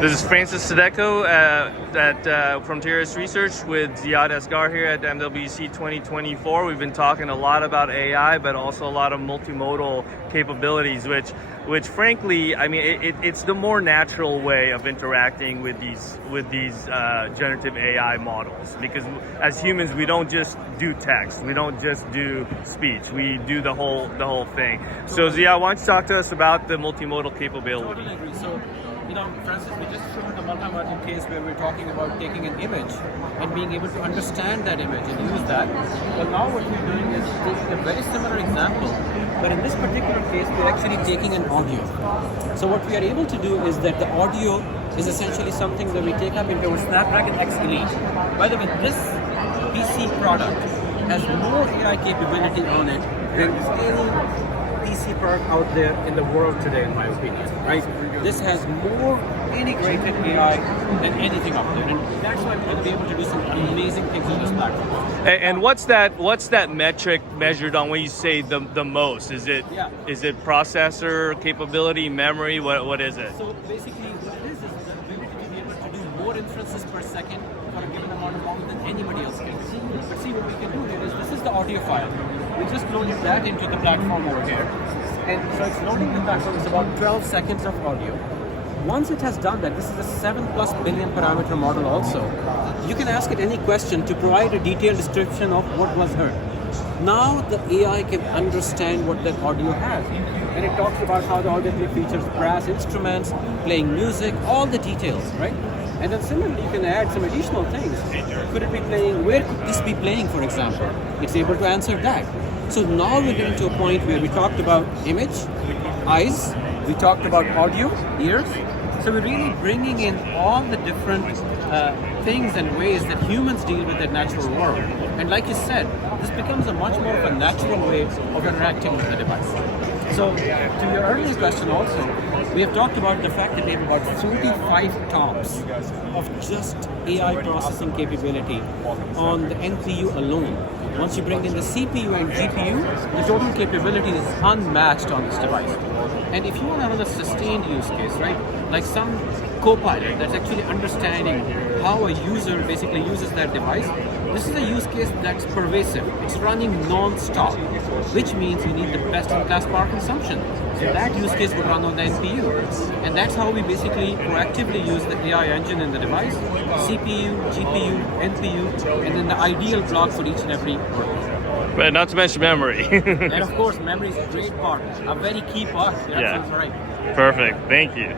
This is Francis Sideco from TIRIAS Research with Ziad Asghar here at MWC 2024. We've been talking a lot about AI, but also a lot of multimodal capabilities, which frankly, I mean, it's the more natural way of interacting with these generative AI models. Because as humans, we don't just do text, we don't just do speech, we do the whole thing. So Ziad, why don't you talk to us about the multimodal capability? Totally agree. So, Francis, we just showed the multimodal case where we're talking about taking an image and being able to understand that image and use that. Well, now what we're doing is taking a very similar example, but in this particular case, we're actually taking an audio. So what we are able to do is that the audio is essentially something that we take up into our Snapdragon X Elite. By the way, this PC product has more AI capability on it than any PC product out there in the world today, in my opinion, right? This has more integrated AI than anything out there, and that's why we're going to be able to do some amazing things on this platform. And what's that metric measured on when you say the most? Is it processor capability, memory? What is it? So basically, what it is the ability to be able to do more inferences per second for a given amount of moment than anybody else can. But see, what we can do here is this is the audio file. We just loaded that into the platform over here. And so it's loading the platform. It's about 12 seconds of audio. Once it has done that, this is a 7+ billion parameter model also. You can ask it any question to provide a detailed description of what was heard. Now the AI can understand what that audio has. And it talks about how the audio features brass instruments, playing music, all the details, right? And then similarly, you can add some additional things. Could it be playing? Where could this be playing, for example? It's able to answer that. So now we're getting to a point where we talked about image, eyes, we talked about audio, ears. So we're really bringing in all the different things and ways that humans deal with their natural world. And like you said, this becomes a much more of a natural way of interacting with the device. So to your earlier question also, we have talked about the fact that we have about 35 TOPS of just AI processing capability on the NPU alone. Once you bring in the CPU and GPU, the total capability is unmatched on this device. And if you want to run a sustained use case, right, like some co-pilot that's actually understanding how a user basically uses that device, this is a use case that's pervasive. It's running non-stop, which means you need the best-in-class power consumption. So that use case would run on the NPU. And that's how we basically proactively use the AI engine in the device, CPU, GPU, NPU, and then the ideal clock for each and every workload. But not to mention memory. And of course, memory is a great part, a very key part. You're absolutely right. Perfect. Thank you.